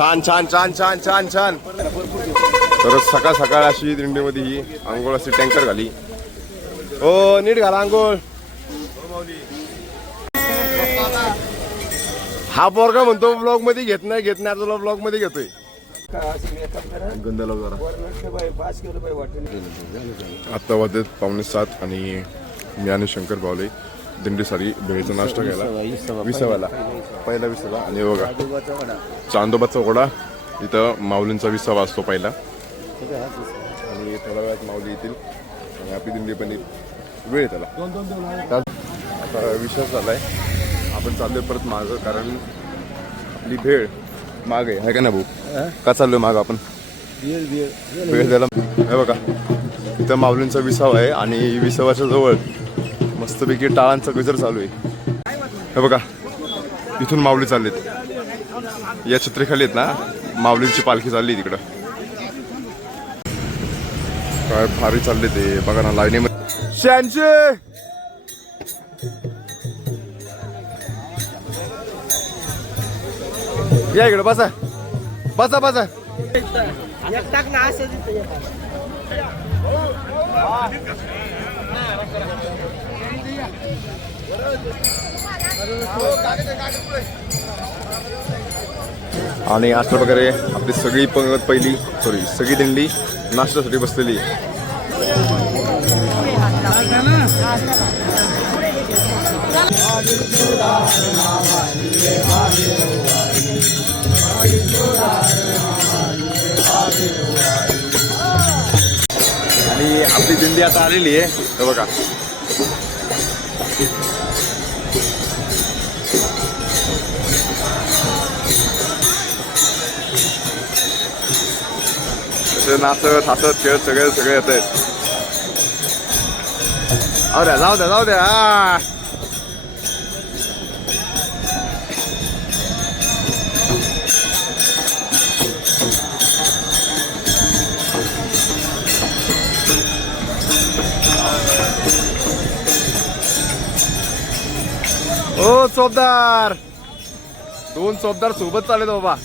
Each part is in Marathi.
छान छान छान छान छान छान. तर सकाळ सकाळ अशी दिंडीमध्ये ही आंघोळ अशी टँकर घाली. हो नीट घाला आंघोळ. हा पोरगा म्हणतो ब्लॉग मध्ये घेत नाही तुला ब्लॉग मध्ये घेतोय. गंधाला जरा आता वाजत 6:45 आणि मी आणि शंकर बावले दिंडी सारी भेळीचा नाश्ता घ्यायला विसाव्याला पहिला विसावा. आणि बघा चांदोबाचा घोडा इथं माऊलींचा विसावा असतो पहिला आणि थोड्या वेळात माऊली येतील आणि आपली दिंडी पण वेळ त्याला. आता विश्वास झालाय आपण चाललोय परत मागं कारण आपली भेळ माग आहे का ना भाऊ. का चाललोय माग आपण भेळ द्यायला. हे बघा इथं माऊलींचा विसावा आहे आणि विसावाच्या जवळ मस्तपैकी टाळांचा गजर चालू आहे. हे बघा इथून माऊली चाललेत या छत्रीखाली आहेत ना माऊलींची पालखी चालली तिकडं. काय भारी चालले ते बघा ना लाईनीमध्ये. शहांचे या इकडं बसा बसा बसा. आणि अशा प्रकारे आपली सगळी पंगत पहिली सगळी दिंडी नाश्त्यासाठी बसलेली. आणि आपली दिंडी आता आलेली आहे. हे बघा नाचत हसत खेळत सगळे येत आहेत. जाऊ द्या ओ चोपदार. 2 चोपदार सोबत चालले बाबा.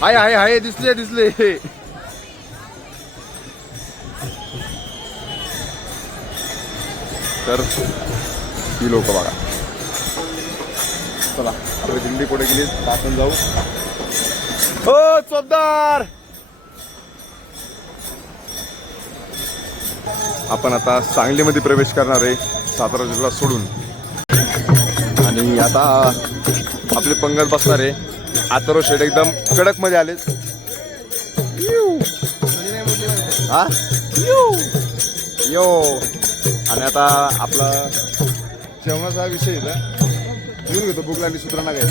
हाय दिसले. तर ही लोक बघा. चला आपली दिंडी पुढे गेली आपण जाऊ. हो चोपदार आपण आता सांगलीमध्ये प्रवेश करणार आहे सातारा जिल्हा सोडून. आणि आता आपली पंगत बसणार आहे. आतरो शेड एकदम कडक मध्ये आले. हा यो आणि आता आपला जेवणाचा विषय घेऊन घेतो. भूक लागली सूत्रांना काय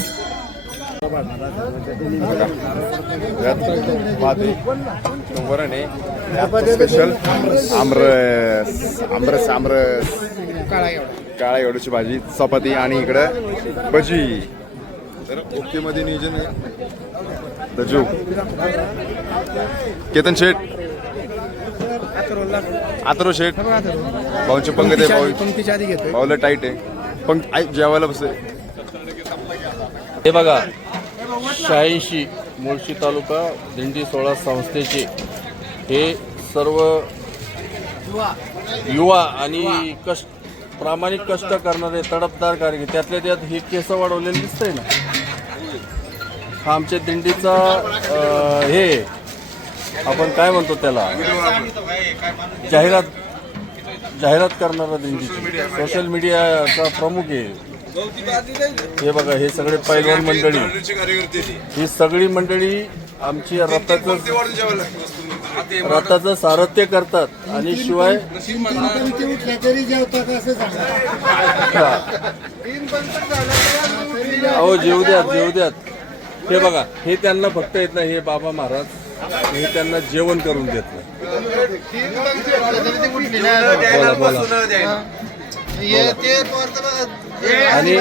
वरण आहे स्पेशल आमरस काळा एवढ्याची भाजी चपाती आणि इकडं भजी. तर ओके मध्ये नियोजन आहे. दजू केतन शेठ आतरो शेठ भाऊंची पंगत आहे. भाऊला टाईट आहे पण जेवायला बसे. हे बघा 86 मुळशी तालुका दिंडी 16 संस्थेचे हे सर्व युवा आणि प्रामाणिक कष्ट करणारे तडफदार कारीगर. त्यातल्या त्यात हे केस वाढवलेले दिसतंय ना हा आमच्या दिंडीचा हे आपण काय म्हणतो त्याला जाहिरात करणारा दिंडीची सोशल मीडियाचा प्रमुख आहे. हे बघा हे सगळे पैलवान मंडळी ही सगळी मंडळी आमची रथाचं सारथ्य करतात आणि शिवाय अहो जेवू द्यात. हे बघा हे त्यांना फक्त येत नाही. हे बाबा महाराज हे त्यांना जेवण करून देत नाही. आणि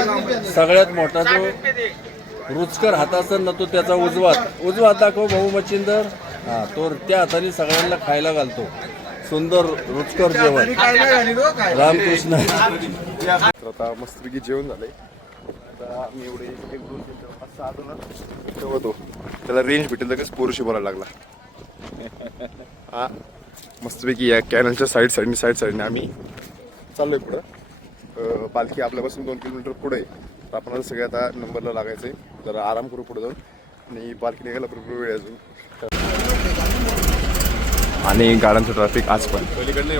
सगळ्यात मोठा जो रुचकर हात असेल ना तो त्याचा उजवा हात दाखव भाऊ मच्छिंदर. हा तो त्या हाताने सगळ्यांना खायला घालतो. सुंदर रुचकर जेवण. रामकृष्ण. आता मस्तपैकी जेवण झालंय. आता आम्ही एवढे 1-2-3 असं आलो ना तेव्हा तो त्याला रेंज भेटेल तर पोरुशी बोलायला लागला. हा मस्तपैकी या कॅनलच्या साईडने आम्ही चाललोय पुढं. पालखी आपल्यापासून 2 किलोमीटर पुढे आहे. तर आपण सगळे आता नंबरला लागायचंय. जरा आराम करू पुढे जाऊन आणि पालखी निघायला भरपूर वेळ अजून. आणि गाड्यांचं ट्रॅफिक आज पण पलीकडे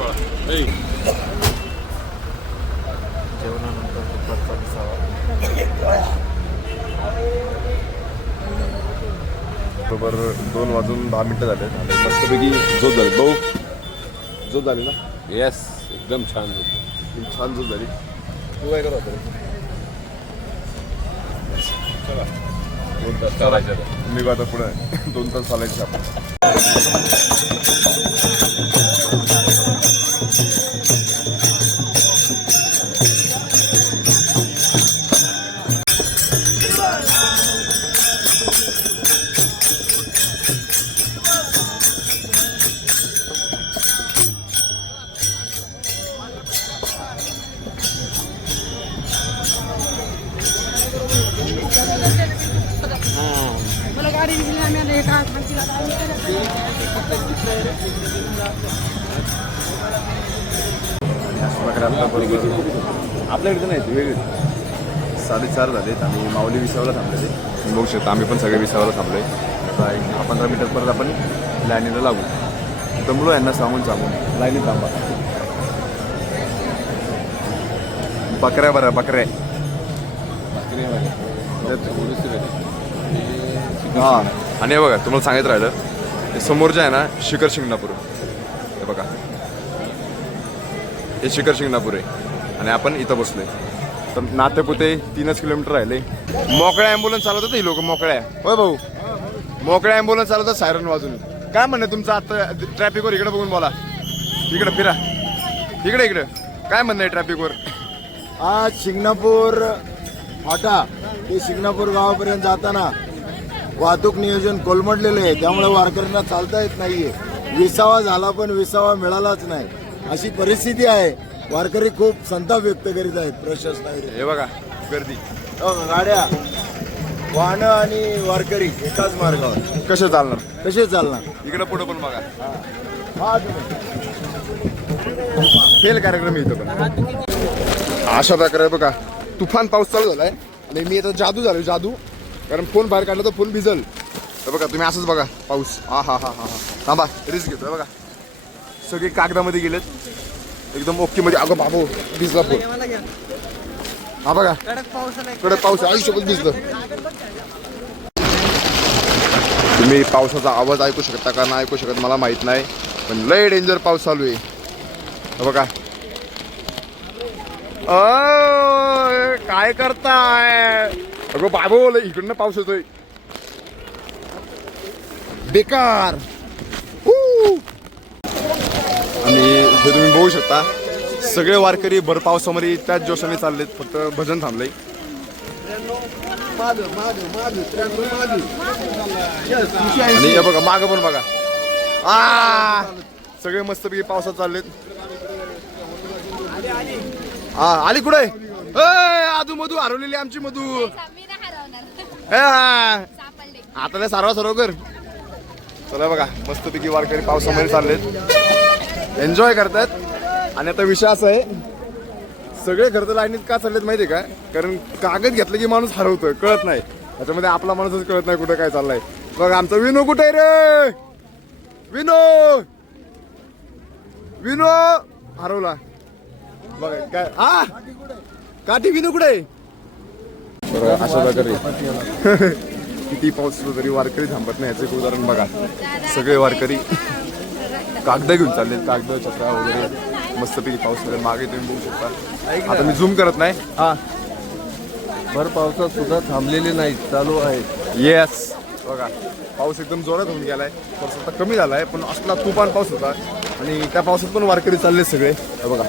बरोबर 2:10 झाले आणि मस्तपैकी झोप झाली. भाऊ झोप झाली ना? येस, एकदम छान छान झोप झाली. तू काय करत होता? 2 तास चालायचं. मी आता पुढे 2 तास चालायचे आपण. आपल्या इकडे नाही वेगळे 4:30 झालेत आणि माऊली विसावला थांबले. बघू शकता आम्ही पण सगळे विसावला थांबलोय. आता 10-15 मिनिटात परत आपण लाईनीला लागू. दमलो यांना सांगून लाईनीत थांबा. बकऱ्या बरं बकऱ्या हा. आणि हे बघा तुम्हाला सांगित राहिलं हे समोर जे आहे ना शिखर शिंगणापूर हे बघा हे शिखर शिंगणापूर आहे आणि आपण इथं बसलोय. तर नातेपुते 3 किलोमीटर राहिले. मोकळ्या ॲम्ब्युलन्स चालवतात ही लोक. मोकळ्या होय भाऊ मोकळ्या ॲम्ब्युलन्स चालवतात सायरन वाजून. काय म्हणणं तुमचं आता ट्रॅफिकवर? इकडे बघून बोला. इकडे फिरा. इकडे काय म्हणणं आहे ट्रॅफिकवर? आज शिंगणापूर फाटा ते शिंगणापूर गावापर्यंत जाताना वाहतूक नियोजन कोलमडलेलं आहे. त्यामुळे वारकऱ्यांना चालता येत नाहीये. विसावा झाला पण विसावा मिळालाच नाही अशी परिस्थिती आहे. वारकरी खूप संताप व्यक्त करीत आहेत. प्रशासनाकडे हे बघा गर्दी. गाड्या वाहनं आणि वारकरी एकाच मार्गावर कसे चालणार? कसे चालणार? इकडे पुढे पण बघा हा फेल कार्यक्रम इथं पण अशा प्रकारे बघा. तुफान पाऊस चालू झालाय आणि मी आता जादू कारण फोन बाहेर काढला तर फोन भिजल. तर बघा तुम्ही असंच बघा पाऊस. हा थांबा रिस्क घेतोय बघा. सगळे कागदामध्ये गेलेत एकदम ओके मध्ये. अगं बाबू भिजला फोन. हा बघा कडक पाऊस आयुष्यभर भिजलं. तुम्ही पावसाचा आवाज ऐकू शकता का नाही ऐकू शकत मला माहित नाही पण लय डेंजर पाऊस चालू आहे. बघा काय करताय? अगो बाबू इकडनं पाऊस येतोय बेकार. आणि हे तुम्ही बघू शकता सगळे वारकरी भर पावसामध्ये त्याच जोशाने चाललेत. फक्त भजन थांबलंय. आणि हे बघा मागं पण बघा सगळे मस्तपैकी पावसात चाललेत. आली कुठे? आधू मधू हरवलेली आमची मधू. आता नाही सर्व कर. चला बघा मस्तपैकी वारकरी पावसामध्ये चाललेत एन्जॉय करतात. आणि आता विषय असा आहे सगळे घर तर लाईनीत का चाललेत माहितीये का? कारण कागद घेतलं की माणूस हरवतोय कळत नाही. त्याच्यामध्ये आपला माणूसच कळत नाही कुठं काय चाललाय. बघा आमचा विनो कुठे रे? विनो हरवला बघा काय. काठी विनो कुठे? अशा प्रकारे किती पाऊस तरी वारकरी थांबत नाही. याचं एक उदाहरण बघा. सगळे वारकरी कागद घेऊन चाललेत. कागद छत्रा वगैरे मस्तपैकी पाऊस मागे तुम्ही बघू शकता. आता मी झूम करत नाही. भर पावसात सुद्धा थांबलेले नाही चालू आहेत. येस बघा पाऊस एकदम जोरात होऊन गेलाय. पाऊस आता कमी झालाय पण असला तुफान पाऊस होता आणि त्या पावसात पण वारकरी चालले सगळे. बघा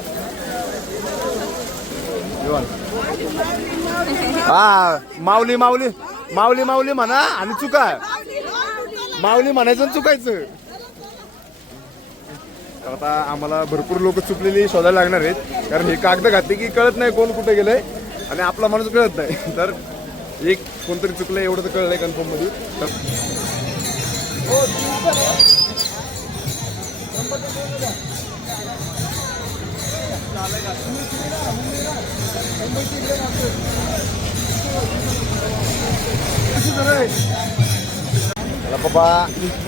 माऊली माऊली माऊली माऊली म्हणा आणि चुका माऊली म्हणायचं चुकायचं. आता आम्हाला भरपूर लोक चुकलेली शोधायला लागणार आहेत कारण हे कागद घातले की कळत नाही कोण कुठे गेलंय. आणि आपला माणूस कळत नाही. तर एक कोणतरी चुकलं एवढं तर कळलंय कन्फर्म मध्ये. बाबा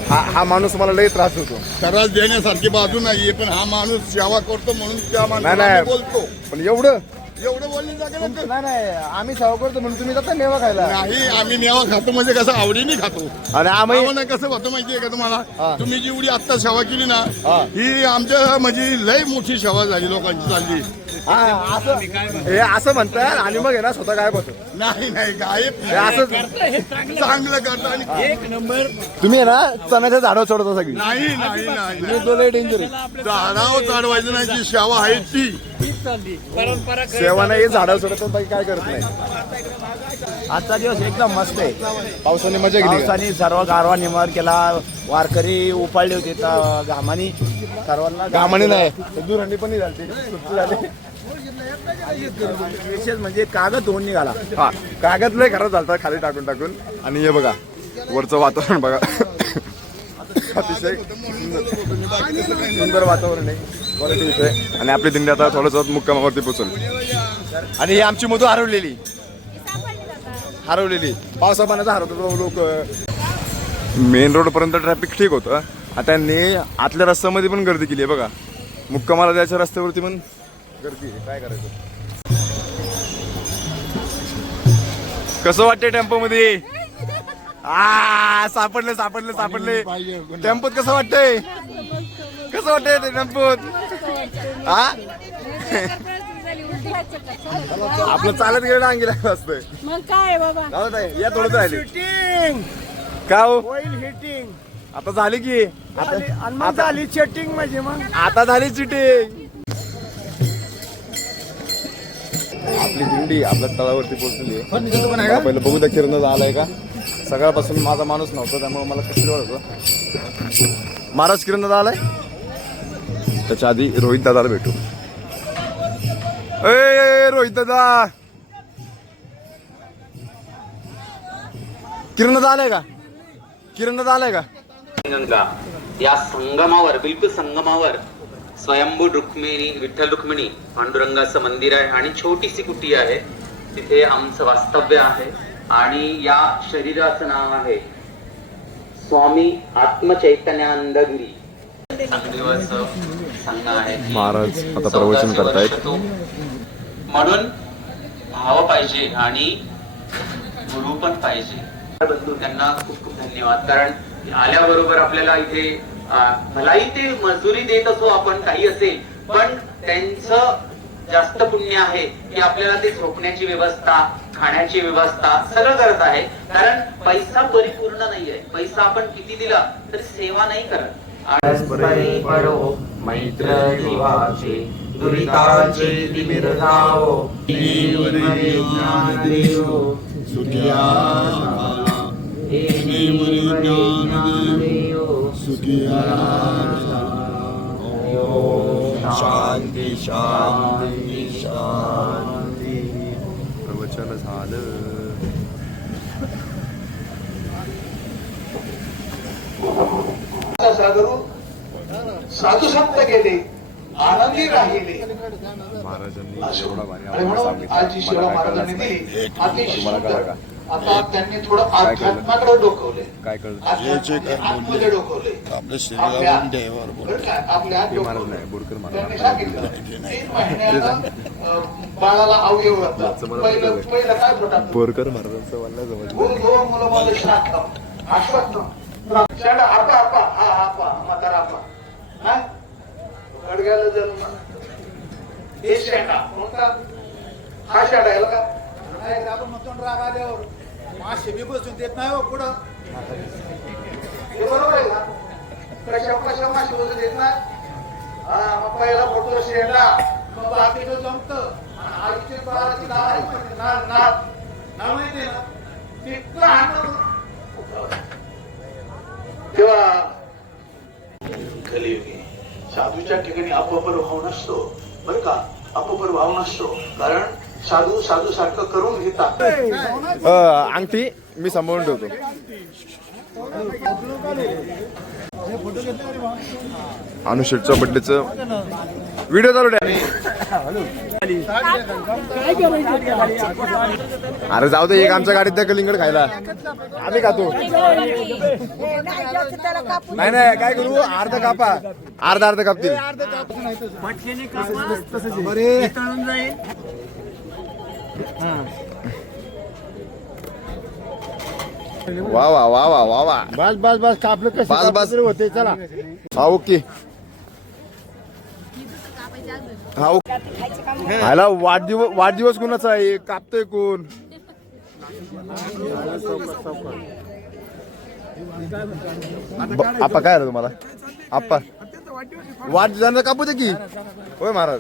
हा माणूस मला लई त्रास होतो. त्रास देण्यासारखी बाजू नाहीये, पण हा माणूस सेवा करतो म्हणून त्या नाही माणसाला नाही बोलतो. पण एवढं एवढं बोलली जागे नाही आम्ही सेवा करतो म्हणून तुम्ही जाता मेवा खायला. नाही. आम्ही मेवा खातो म्हणजे कसं आवडीने खातो. आणि आम्ही आम्हाला कसं होतं माहितीये का तुम्हाला, हा. तुम्ही जेवढी आत्ता सेवा केली ना, हा. ही आमच्या म्हणजे लय मोठी सेवा झाली लोकांची चालली. हे असं म्हणतात आणि मग आहे ना स्वतः गायब होतं. नाही नाही गायब हे असं चांगलं करता आणि एक नंबर. तुम्ही आहे ना चण्याच्या झाडावर चढवता सगळी. नाही नाही नाही डेंजर आहे. झाडावर चढवायचं नाही, जी सेवा आहे ती. सेवा नाही हे झाडावर चढवतात बाकी काय करत नाही. आजचा दिवस एकदम मस्त आहे. पावसाने मजा केली का? पावसाने सर्व गारवा निमर केला. वारकरी उपाळले होते घामानी सर्वांना. घामाने नाही दुरंडी पण नाही झाली, सुट्टी झाली. विशेष म्हणजे कागद धुवून निघाला. हा कागद लय खराब झालता खाली टाकून टाकून. आणि हे बघा वरचं वातावरण बघा. अतिशय सुंदर वातावरण आहे. क्वालिटी विषय. आणि आपली दिंडी आता थोडंसं मुक्कामावरती पोहोचल. आणि ही आमची मधू हरवलेली पावसा पाण्याचा हरवतो लोक. मेन रोड पर्यंत ट्रॅफिक ठीक होतं. आता त्यांनी आतल्या रस्त्यामध्ये पण गर्दी केली आहे बघा. मुक्कामाला जायच्या रस्त्यावरती पण गर्दी आहे. काय करायचं. कसं वाटतंय टेम्पो मध्ये? सापडले टेम्पोत. कसं वाटतंय ते टेम्पोत? आपलं चालत गेलं अंगीला असतंय. मग काय बाबा, या थोडं राहिले का हो? आता झाली की आता झाली चिटिंग म्हणजे मग आता झाली चिटिंग. आपली दिंडी आपल्या तळावरती पोहोचलेली आहे. पहिलं बघू द्या किरण आलाय का. सगळ्यापासून माझा माणूस नव्हता त्यामुळे मला कसं वाटतं. महाराज किरण दादा आलाय. त्याच्या आधी रोहित दादाला भेटू. ए रोहित दादा, किरण दादा आलाय का? गंगा या संगमावर, बिलकुल संगमावर स्वयंभू रुक्मिणी, विठ्ठल रुक्मिणी पांडुरंगाचं मंदिर आहे आणि छोटीशी कुटी आहे. तिथे आमचं वास्तव्य आहे. आणि या शरीराचं नाव आहे स्वामी आत्मचैतन्यानंदगिरी. दिवस संघ आहे. महाराज आता प्रवचन करतायत. म्हणून भाव पाहिजे आणि गुरु पण पाहिजे. बंधू त्यांना खूप खूप धन्यवाद. कारण आल्याबरोबर आपल्याला इथे भलाही ते मजुरी देत असो आपण काही असेल, पण त्यांचं जास्त पुण्य आहे की आपल्याला ते झोपण्याची व्यवस्था, खाण्याची व्यवस्था सगळं करत आहे. कारण पैसा परिपूर्ण नाहीये. पैसा आपण किती दिला तरी सेवा नाही करत. परो मैत्र जीवाचे दुरिताचे तिमिर जावो. शांती शांती शांती. प्रवचन झालं. साधू संत गेले, आनंदी राहिले. महाराजांनी आणि म्हणून आज जी सेवा महाराजांनी दिली अतिशय सुंदर. आता त्यांनी थोडं अध्यात्माकडे डोकवले. काय कळलं? आतमध्ये डोकवले. आपल्या शरीरावरून देवावर बोल. आपल्या हात महाराज डोकवले. नाही बोरकर महाराज. त्यांनी सांगितलं 3 महिन्यानं बाळाला अवयव होतात. पहिलं काय होतात? बोरकर महाराजांचं मला समजलं. दोन मुलं मला शाखा आश्वस्त शेंडा आपा आपा हा आपा म्हातारा आपा हा गडग्याला जन्म हे शेंडा कोणता हा शेंडा याला का नाही. आपण म्हणतो राग आल्यावर मासे बी बसून देत नाही हो पुढं. हे बरोबर आहे का? कशा मासे बसून देत नाही. हा मग पहिला फोटो शेंडा, मग बाकीचं जमत. आईची बाळाची नाव माहिती ना तिथलं हात तेव्हा कलियुगी साधूच्या ठिकाणी अपपर भाव नसतो बरं का. अपपर भाव नसतो. कारण साधू साधू सारखं करून घेतात. अंगठी मी सांभाळून ठेवतो. अनुशेटच्या बड्डेचं व्हिडिओ चालू द्या. अरे जाऊ दे, एक आमच्या गाडीत द्या कलिंगड खायला, आम्ही खातो. नाही नाही काय करू, अर्धा कापा, अर्धा कापतील. वा वा वा वा वा वा. बस बस बस कापलं कसं बस. होते. चला हा ओके. हा ओके. ह्याला वाढदिवस कोणाचा आहे, कापतोय कोण? आप्पा काय आलं तुम्हाला? आप्पा वाढदिवसांना कापू दे की. होय महाराज,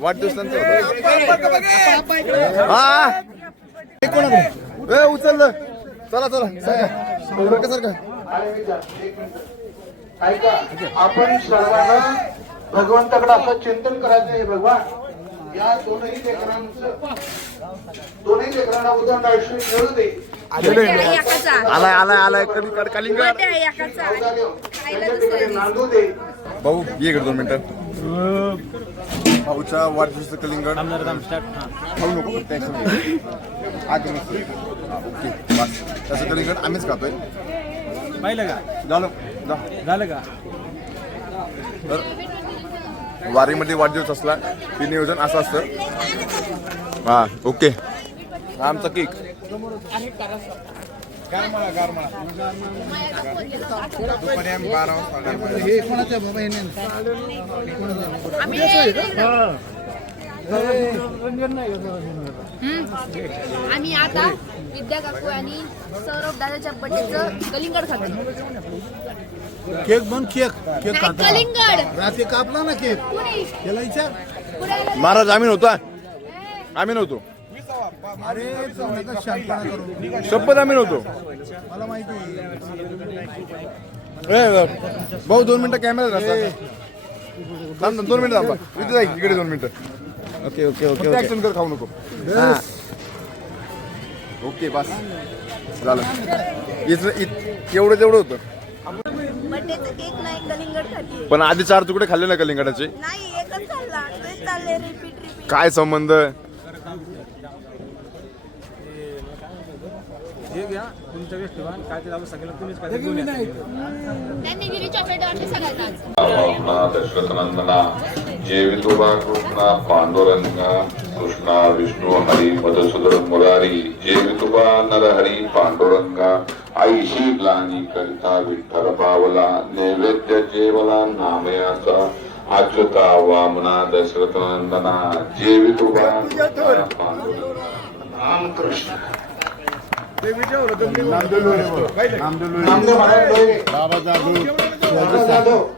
वाढदिवसांचा हा उचललं. चला चला सारखं. ऐका, आपण सर्वांना भगवंताकडे असं चिंतन करायचं आहे. भगवान या दोन्ही लेकरांना उदंड आयुष्य मिळू दे. आलाय कलिंगड. तिकडे नांदू दे. भाऊ ये इकडे 2 मिनिटं. भाऊच्या वाढदिवसाचं कलिंगड खाऊ नको. ओके बस, त्याचं कलिंगड आम्हीच खातोय. झालं का? तर वारीमध्ये वाढदिवस असला ते नियोजन असं असतं. हा ओके. आमचा केक आम्ही आता विद्या काकू आणि सौरभ दादाच्या बड्डेचं कलिंगड खातो. केक बन केक कलिंगड रात्री कापला ना केक. त्याला विचार. महाराज आम्ही नव्हतो. अरे शांतपणा करू. शपथ आम्ही नव्हतो. मला माहिती. भाऊ 2 मिनिटं कॅमेरा थांब. 2 मिनिटं थांबा. इथे जाईल इकडे 2 मिनिटं. Okay okay okay. ऍक्शन कर, खाऊ नको. ओके बस झालं. एवढं तेवढं होतं. बड्डेचं केक नाही, कलिंगड खाते. पण आधी 4 तुकडे खाल्ले ना कलिंगडाचे. नाही, एकच खाल्ला. तेच चालले रिपीट. काय संबंध? त्यांनी गिरी चॉकलेट वाटले सगळ्यांना. दशरथनंदना जय विठोबा कृष्णा पांडुरंगा कृष्णा विष्णू हरी मधुसूदन मुरारी जय विठोबा नरहरी पांडुरंगा आईशी ग्लानी करिता विठ्ठल पावला नैवेद्य जेवला नामयाचा अच्युता वामना दशरथनंदना जय विठोबा पांडुरंगा रामकृष्ण.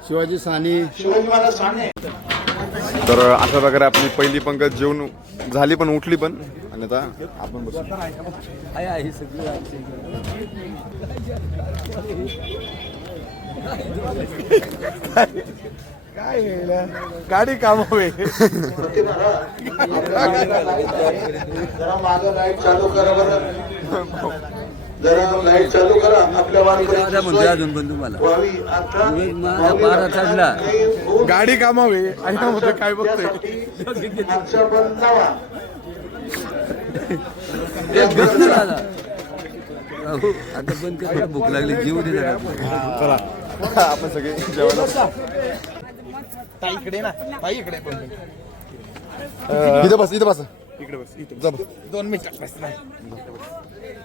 शिवाजी साने. तर अशा प्रकारे आपली पहिली पंगत जेवण झाली पण उठली पण. आणि आता आपण बसू. काय गाडी कामावे. जरा मागं लाईट चालू करा बरं. जरा लाईट चालू करा. आपल्या गाडी कामावे आणि काय बघतोय. आता बंद कर, भूक लागली, जीव दे जरा. चला आपण सगळे जेवायला. इकडे ना इकडे इथं बस इकडे बस. जा बस. 2 मिनिटं बस.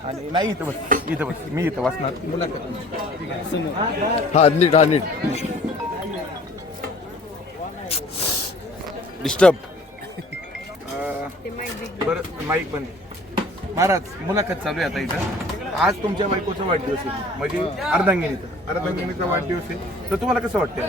आणि नाही इथं बस. मी इथं वाचणार. हा नीट डिस्टर्ब. बरं माईक बंद. महाराज मुलाखत चालू आहे आता इथं. आज तुमच्या बायकोचा वाढदिवस आहे, म्हणजे अर्धांगिनीचा वाढदिवस आहे. तर तुम्हाला कसं वाटतं?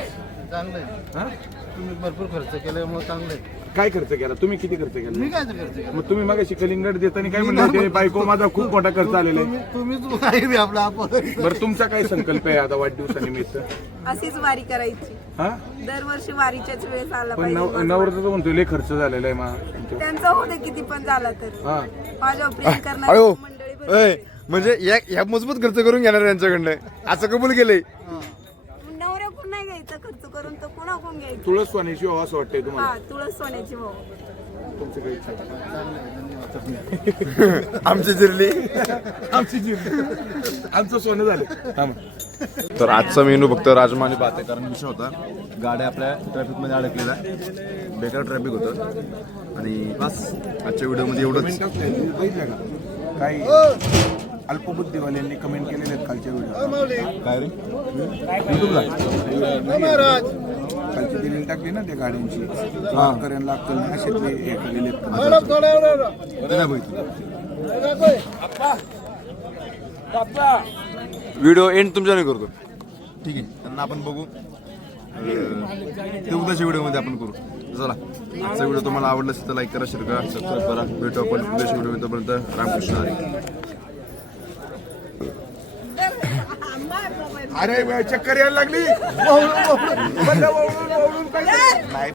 चांगलं आहे. तुम्ही भरपूर खर्च केल्यामुळे चांगलं आहे. काय खर्च केला तुम्ही? किती खर्च केला? मी काय करते मग तुम्ही मग कलिंगड देताना काय म्हणले होते, बायको माझा खूप मोठा खर्च आलेला आहे. तुम्हीच काही आपला आपण बरं तुमचा काय संकल्प आहे आता वाढदिवसानिमित्त? अशीच वारी करायची, हा दरवर्षी वारीच्याच वेळेस आला पण पाहिजे. नवरचा म्हणतो लय खर्च झालेला आहे मा त्यांचा होते किती पण झाला तर हा माझ्यावर प्रेम करणारी अयो मंडळी भरपूर ए, आहे. म्हणजे या मजबूत खर्च करून घेणार यांच्याकडनं असं कबूल केलंय. नवऱ्याकडून नाही घ्यायचं खर्च करून, तर कोणाकडून घ्यायचं? तुळस सोन्याची व्हावं असं वाटतंय तुम्हाला? हा, तुळस सोन्याची भाऊ. तुमचं काही इच्छा आहे? आमची जिरली. आमची जीवन आमचं सोनं झालं. थांबा. तर आजचा मेनू फक्त राजमा आणि भात आहे, कारण विषय होता गाड्या आपल्या ट्रॅफिकमध्ये अडकलेल्या, बेकार ट्रॅफिक होतं. आणि बस आजच्या व्हिडिओमध्ये एवढंच. बघितलं का काही अल्पबुद्धीवाल्यांनी कमेंट केलेले आहेत खालच्या व्हिडिओ. काय रे खालची दिलेली टाकली ना त्या गाड्यांची, वारकऱ्यांना अक्कल नाही अशातले हे केलेले आहेत. ते नाही बघितलं. व्हिडिओ एंड तुमच्याने करतो. ठीक आहे, त्यांना आपण बघू ते उद्याच्या व्हिडिओमध्ये आपण करू. चला, आजचा व्हिडिओ तुम्हाला आवडला असेल तर लाईक करा, शेअर करा, सबस्क्राईब करा. भेटू आपण उद्याच्या व्हिडिओ. तोपर्यंत रामकृष्ण हरी. अरे चक्कर यायला लागली. नाही